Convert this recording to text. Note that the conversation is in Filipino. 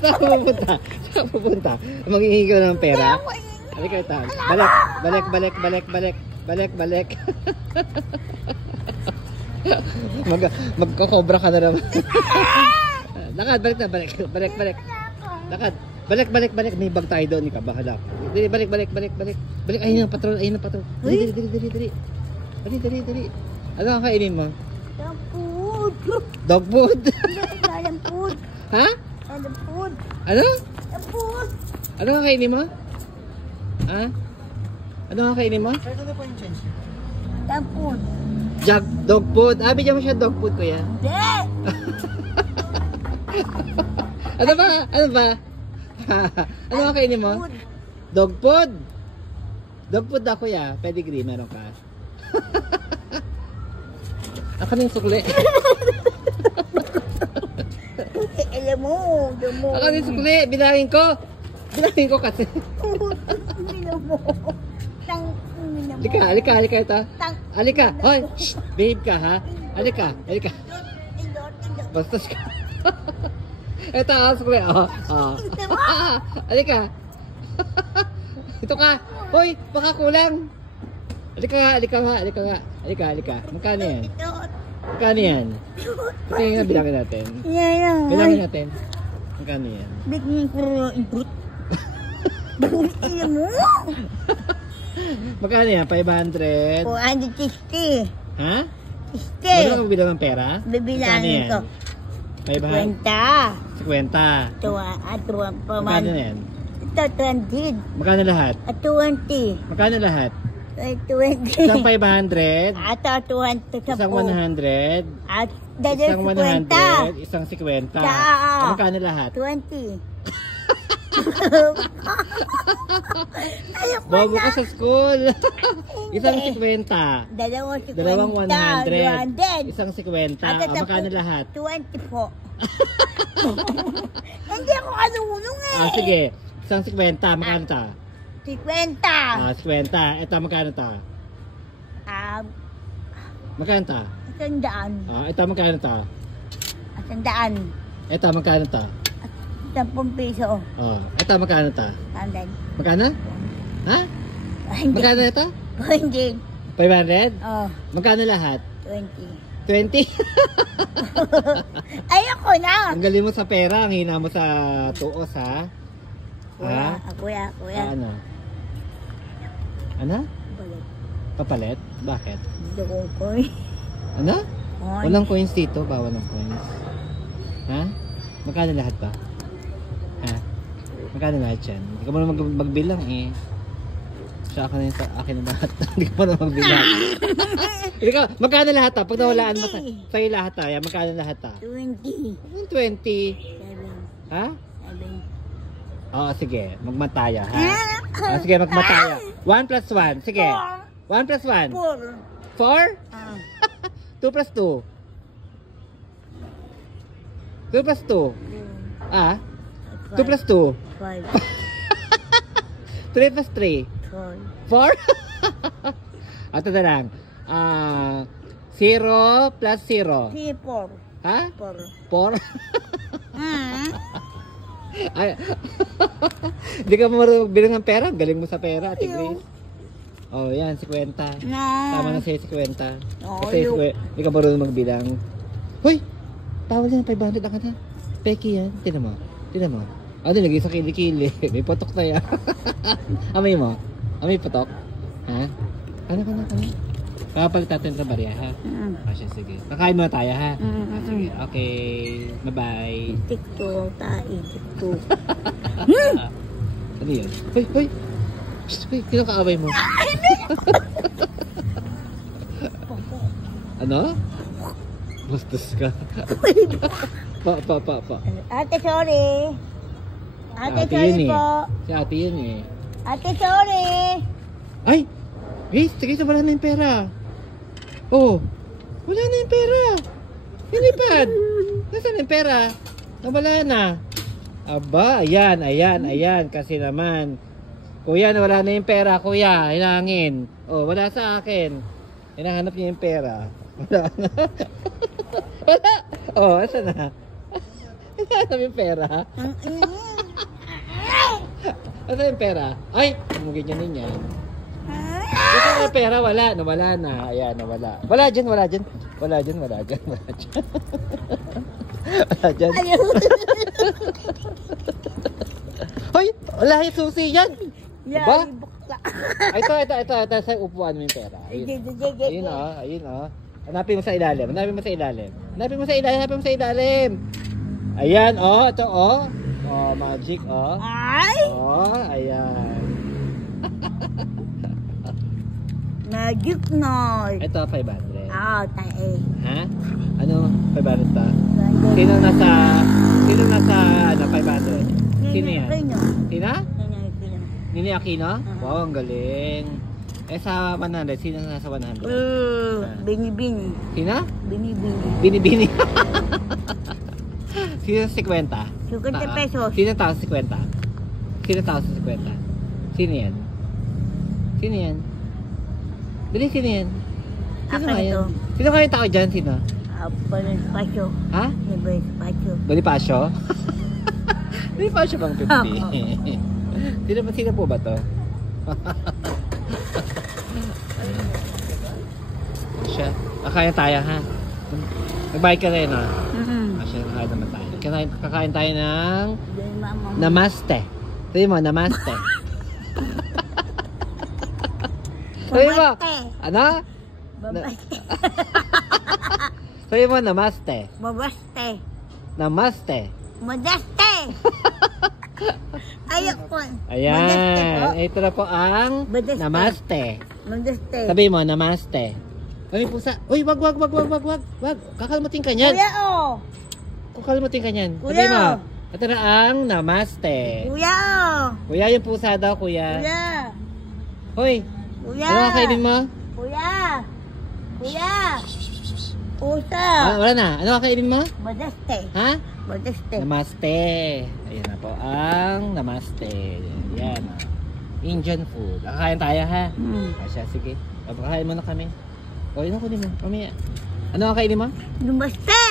Saan ka pupunta? Saan ka pupunta? Maghihingi ka ng pera? Halika ito. Balik. Magkakobra ka na naman. Lakad, balik. Lakad. Balik. May bag tayo doon. Ika, baka daw. Balik. Ayun ang patrol. Dali. Ano ang kainin mo? Dog food. Ha? Ano? Ano ang kainin mo? Ha? Ano ang kainin mo? Dog food. Bigyan mo siya dog food, kuya. Ano ba? Ano ang kainin mo? Dog food. Dog food na, kuya. Pedigree, meron ka. Ako na yung sukli. Alam mo. Ako na yung sukli. Bilangin ko kasi. Bilang mo. Halika ito. Halika. Hoy, behave ka, ha? Halika. Bastos ka. Ito, sukli. Halika. Ito ka. Hoy, baka kulang. Halika nga. Magkano yan? Ito yung bilangin natin. Bilangin natin. Magkano yan? Bigyan ko input. Alam mo. Magkano yan? 500? 460. Ha? 60. Ano ka bilang ng pera? Bibilangin ko. 50. 50. Magkano yan? Ito 20. Magkano lahat? 20. Magkano lahat? 20. Isang 500. Ito 20. Isang 100. Isang 100. Isang 50. Magkano lahat? 20. Bobo ka sa school. Isang 50. Dalawang 100. Isang 50. Magkano lahat? 20 po. Hindi ako kanunong eh. Sige. Isang 50. Magkano ta? 50. 50. Ito magkano ta? Magkano ta? 100. Ito magkano ta? 100. Ito magkano ta? 10 piso. Ito magkano ta? 100. Magkano? Ha? Magkano ito? 100. 500? Magkano lahat? 20. 20? Ayoko na. Ang galing mo sa pera, ang hina mo sa tuos, ha? Kuya. Ano? Papalit? Bakit? Dukoy. Ano? Walang coins dito, bawal ng coins. Ha? Magkano lahat ba? Ha? Magkano lahat yan? Hindi ka mo na magbilang eh. Sa akin na lahat. Hindi ka mo na magbilang. Magkano lahat ha? Pag nawalaan mo sa'yo lahat ha? Magkano lahat ha? 20. 20. Ha? 7. Sige. Magmataya ha? Sige, magmataya. 1 plus 1. Sige. 1 plus 1. 4? 2 plus 2. 2 plus 2. 2 plus 2. 5. 3 plus 3. 4? Ito na lang. 0 plus 0. 4. Ha? 4? Hindi ka marunong magbilang ng pera. Galing mo sa pera, Ate Grace. Yan, 50. Tama na sa'yo, 50. Kasi hindi ka marunong magbilang. Hoy! Tawal yan, 500 ang kata. Peki yan. Tinan mo. Nilagay sa kilikili. May potok na yan. Amay mo? May potok? Ha? Ano? Kakapalit natin sa barya, ha? Sige. Kakain muna tayo, ha? Sige. Okay. Bye-bye. TikTok. Ano yan? Hoy! Sino kaaway mo? Ano? Bastos ka. Pa. Ate, sorry. Ate, sorry po. Si ate yun eh. Ate, sorry. Ay! Grace, wala na yung pera. Wala na yung pera. Nilipad. Nasaan yung pera? Nawala na. Aba, ayan. Kasi naman. Kuya, wala na yung pera. Kuya, hinangin. Wala sa akin. Hinahanap niya yung pera. Wala na. Wala. Asan na? Sabi yung pera. Ano yung pera? Ay, ganyan yan. Kasi may pera, wala. Nawala na. Ayan, nawala. Wala dyan. Wala dyan. Wala dyan. Wala dyan. Hoy, wala yung susi yan. Diba? Ito. Sa upuan mo yung pera. Ayun o. Hanapin mo sa ilalim. Ayan o. Ito o. Oh, magic o. Oh, ayan. Magic noise. Ito, 500. Tae. Ha? Ano? 500 ta? Sino nasa 500? Sino yan? Sino? Nini Aquino? Wow, ang galing. Sa 100, sino nasa 100? Bini-bini. Sino? Bini-bini. Sino sa 50? 50 pesos. Sino tao sa 50? Sino yan? Dali, sino yan? Sino Akin nga yan? to. Sino kaya tao dyan? Sino? Bonifacio. Ha? Bonifacio. Bonifacio? Bonifacio bang 50? Sino po ba to? Siya. Kakain tayo ha? Nagbayad ka rin ha? Siya, kakain naman tayo. Kakain tayo ng namaste. Sabi mo, namaste. Sabi mo, ano? Sabi mo, namaste. Namaste. Modeste. Ayoko. Ayan. Ito na po ang Modeste. namaste. Modeste. Sabi mo, namaste. Ay, pusa. Uy, wag. Kakalmatin ka niyan. Kuya Kakalmatin ka niyan. Sabi Kuya. mo, ito na ang namaste. Kuya, yung pusa daw, kuya. Hoy, ano kakainin mo? Kuya. Pusa. Wala na. Ano kakainin mo? Modeste. Ha? Modeste. Namaste. Ayan na po ang namaste. Yan. Indian food. Kakain tayo ha? Asya, sige. Kakain muna kami. O, yun ako din mo. Mamaya. Ano kakainin mo? Namaste.